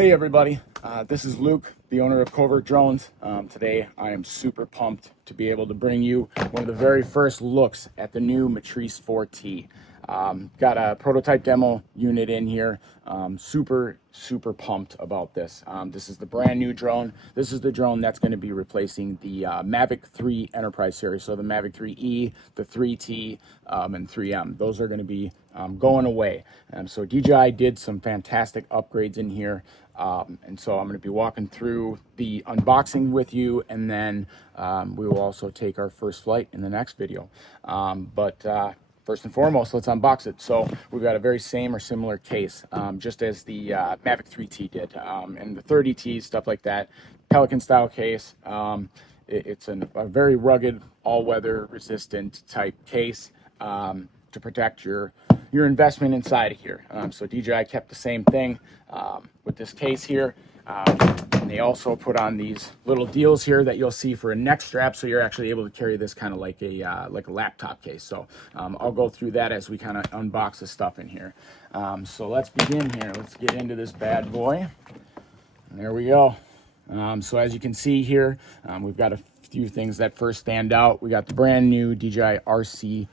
Hey everybody, this is Luke, the owner of Covert Drones. Today I am super pumped to be able to bring you one of the very first looks at the new Matrice 4T. Got a prototype demo unit in here. Super pumped about this. This is the brand new drone. This is the drone that's going to be replacing the Mavic 3 Enterprise series. So the Mavic 3E, the 3T, and 3M. Those are going to be going away. So DJI did some fantastic upgrades in here. And so I'm going to be walking through the unboxing with you, and then we will also take our first flight in the next video. First and foremost, let's unbox it. So we've got a very same or similar case, just as the Mavic 3T did, and the 30T, stuff like that. Pelican style case. It's a very rugged, all-weather resistant type case to protect your investment inside of here. So DJI kept the same thing with this case here. And they also put on these little deals here that you'll see for a neck strap, so you're actually able to carry this kind of like a laptop case. So I'll go through that as we kind of unbox the stuff in here. So let's begin here. Let's get into this bad boy. And there we go. So as you can see here, we've got a few things that first stand out. We got the brand new DJI RC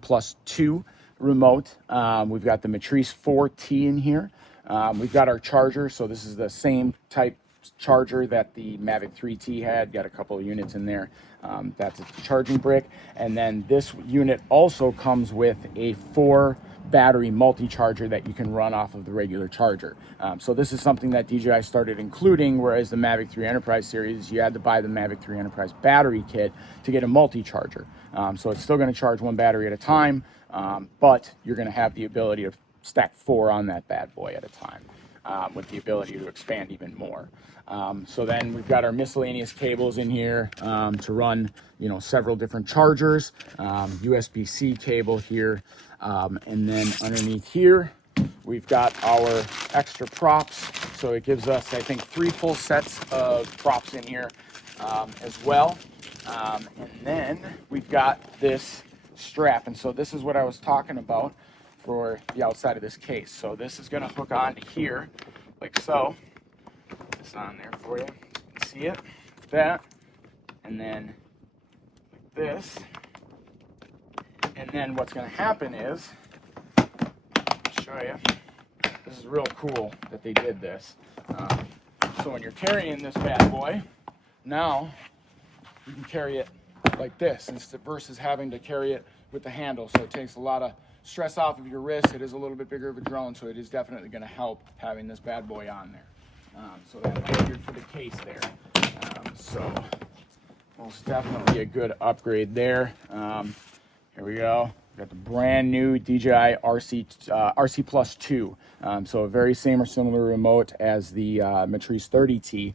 Plus 2 remote. We've got the Matrice 4T in here. We've got our charger, so this is the same type charger that the Mavic 3T had. Got a couple of units in there. That's a charging brick. And then this unit also comes with a 4 battery multi-charger that you can run off of the regular charger. So this is something that DJI started including, whereas the Mavic 3 Enterprise series, you had to buy the Mavic 3 Enterprise battery kit to get a multi-charger. So it's still going to charge 1 battery at a time, but you're going to have the ability to stack 4 on that bad boy at a time, with the ability to expand even more. So then we've got our miscellaneous cables in here to run, several different chargers, USB-C cable here, and then underneath here we've got our extra props. So it gives us, I think, 3 full sets of props in here as well. And then we've got this strap, and so this is what I was talking about for the outside of this case. So this is going to hook onto here like so. Put this on there for you. You can see it, like that, and then like this. And then what's going to happen is, I'll show you. This is real cool that they did this. So when you're carrying this bad boy, now you can carry it like this instead versus having to carry it with the handle. So it takes a lot of stress off of your wrist. It is a little bit bigger of a drone, so it is definitely going to help having this bad boy on there. So that's good for the case there. So most definitely a good upgrade there. Here we go. We got the brand new DJI RC Plus 2. So a very same or similar remote as the Matrice 30T,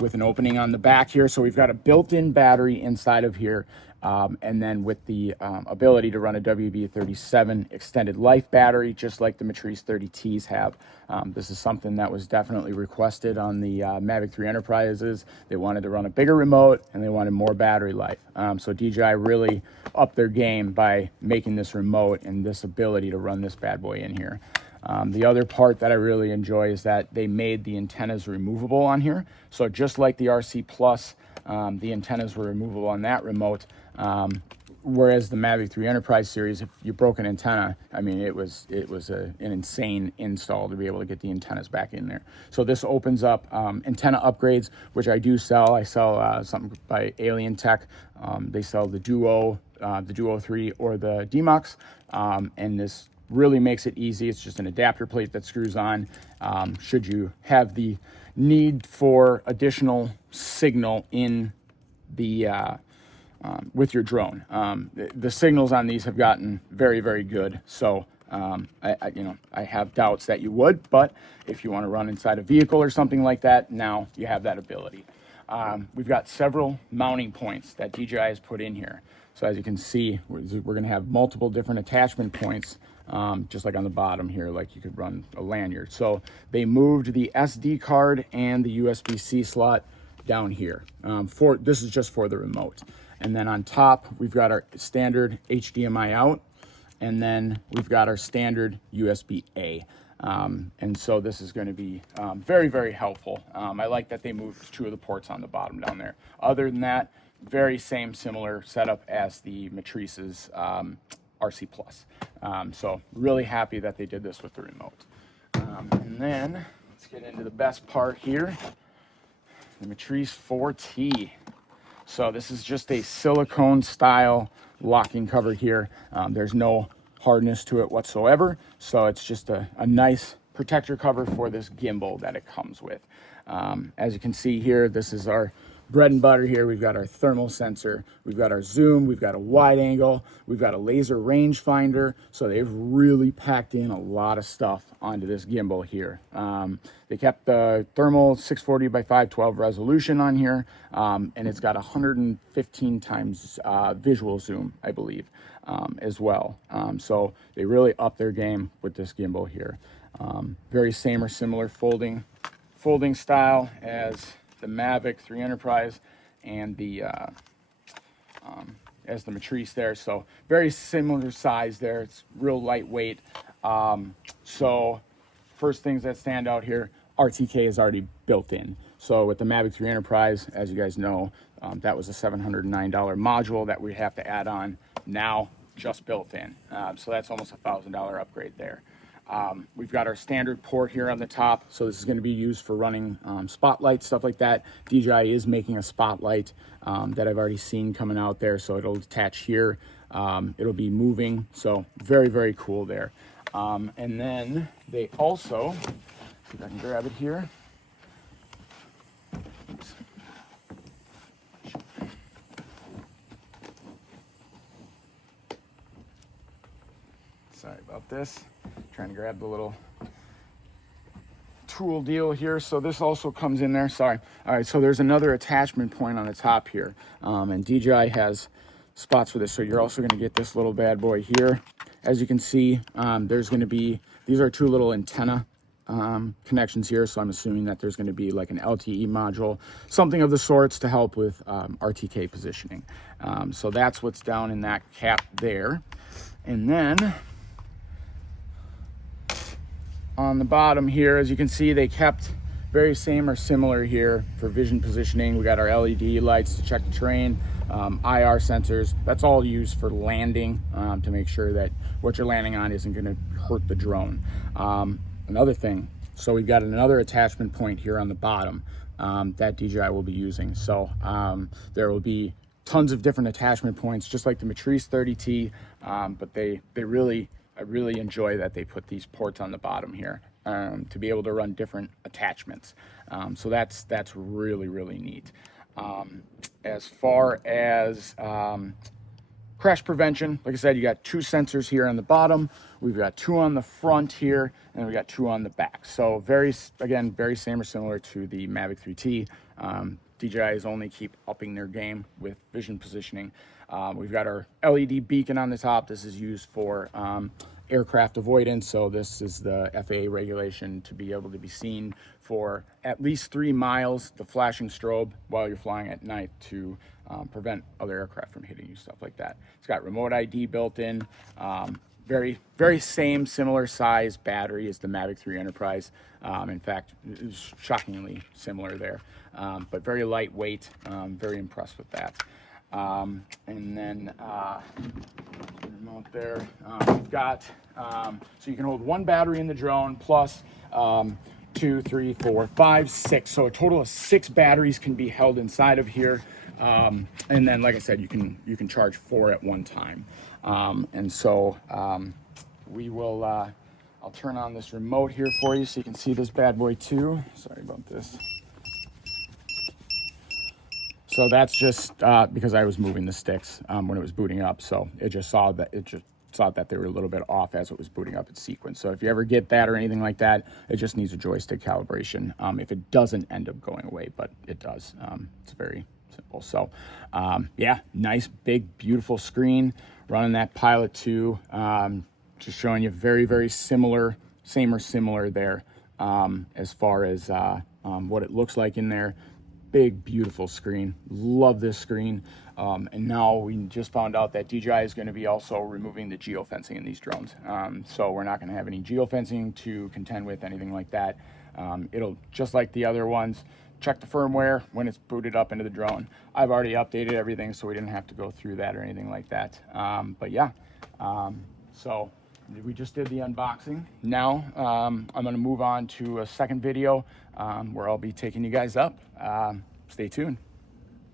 with an opening on the back here. So we've got a built-in battery inside of here. And then with the ability to run a WB37 extended life battery, just like the Matrice 30Ts have. This is something that was definitely requested on the Mavic 3 Enterprises. They wanted to run a bigger remote, and they wanted more battery life. So DJI really upped their game by making this remote and this ability to run this bad boy in here. The other part that I really enjoy is that they made the antennas removable on here. So just like the RC Plus, the antennas were removable on that remote. Whereas the Mavic 3 Enterprise series, if you broke an antenna, I mean, it was an insane install to be able to get the antennas back in there. So this opens up antenna upgrades, which I do sell. I sell something by Alien Tech. They sell the Duo 3 or the DMUX, and this really makes it easy. It's just an adapter plate that screws on. Should you have the need for additional signal in the with your drone, the signals on these have gotten very good. So I have doubts that you would, but if you want to run inside a vehicle or something like that, now you have that ability. We've got several mounting points that DJI has put in here. So as you can see, we're going to have multiple different attachment points, just like on the bottom here, like you could run a lanyard. So they moved the SD card and the USB-C slot down here. This is just for the remote. And then on top, we've got our standard HDMI out, and then we've got our standard USB-A. And so this is going to be very, very helpful. I like that they moved 2 of the ports on the bottom down there. Other than that, very similar setup as the Matrice's RC Plus. So really happy that they did this with the remote. And then let's get into the best part here, the Matrice 4T. So this is just a silicone style locking cover here. There's no hardness to it whatsoever. So it's just a nice protector cover for this gimbal that it comes with. As you can see here, this is our bread and butter here. We've got our thermal sensor, we've got our zoom, we've got a wide angle, we've got a laser rangefinder. So they've really packed in a lot of stuff onto this gimbal here. They kept the thermal 640 by 512 resolution on here, and it's got 115 times visual zoom, I believe, as well. So they really upped their game with this gimbal here. Very same or similar folding style as the Mavic 3 Enterprise and the as the Matrice there. So very similar size there. It's real lightweight. So first things that stand out here, RTK is already built in. So with the Mavic 3 Enterprise, as you guys know, that was a $709 module that we have to add on, now just built in. So that's almost a $1,000 upgrade there. We've got our standard port here on the top. So this is going to be used for running spotlight, stuff like that. DJI is making a spotlight that I've already seen coming out there. So it'll attach here. It'll be moving. So very, very cool there. And then they also, see if I can grab it here. Oops. Sorry about this. Trying to grab the little tool deal here. So this also comes in there. Sorry. All right. So there's another attachment point on the top here. And DJI has spots for this. So you're also going to get this little bad boy here. As you can see, there's going to be, these are 2 little antenna connections here. So I'm assuming that there's going to be like an LTE module, something of the sorts to help with RTK positioning. So that's what's down in that cap there. And then on the bottom here, as you can see, they kept very same or similar here for vision positioning. We got our LED lights to check the terrain, IR sensors. That's all used for landing, to make sure that what you're landing on isn't going to hurt the drone. Another thing, so we've got another attachment point here on the bottom that DJI will be using. So there will be tons of different attachment points, just like the Matrice 30T, but I really enjoy that they put these ports on the bottom here to be able to run different attachments. So that's really, really neat. As far as crash prevention, like I said, you got 2 sensors here on the bottom. We've got 2 on the front here, and we got 2 on the back. So very same or similar to the Mavic 3T. DJI is only keep upping their game with vision positioning. We've got our LED beacon on the top. This is used for aircraft avoidance. So this is the FAA regulation to be able to be seen for at least 3 miles, the flashing strobe while you're flying at night to prevent other aircraft from hitting you, stuff like that. It's got remote ID built in. Very similar size battery as the Mavic 3 Enterprise. In fact, it's shockingly similar there, but very lightweight. Very impressed with that. And then remote there, we've got, so you can hold 1 battery in the drone plus 2, 3, 4, 5, 6. So a total of 6 batteries can be held inside of here. And then, like I said, you can charge 4 at one time. And so we will, I'll turn on this remote here for you so you can see this bad boy too. Sorry about this. So that's just because I was moving the sticks when it was booting up. So it just saw that they were a little bit off as it was booting up its sequence. So if you ever get that or anything like that, it just needs a joystick calibration. If it doesn't end up going away, but it does. It's very simple. So yeah, nice, big, beautiful screen running that Pilot 2. Just showing you very similar, same or similar there as far as what it looks like in there. big, beautiful screen. Love this screen. And now we just found out that DJI is going to be also removing the geofencing in these drones. So we're not going to have any geofencing to contend with, anything like that. It'll, just like the other ones, check the firmware when it's booted up into the drone. I've already updated everything, so we didn't have to go through that or anything like that. But yeah, so we just did the unboxing. Now I'm going to move on to a second video where I'll be taking you guys up. Stay tuned.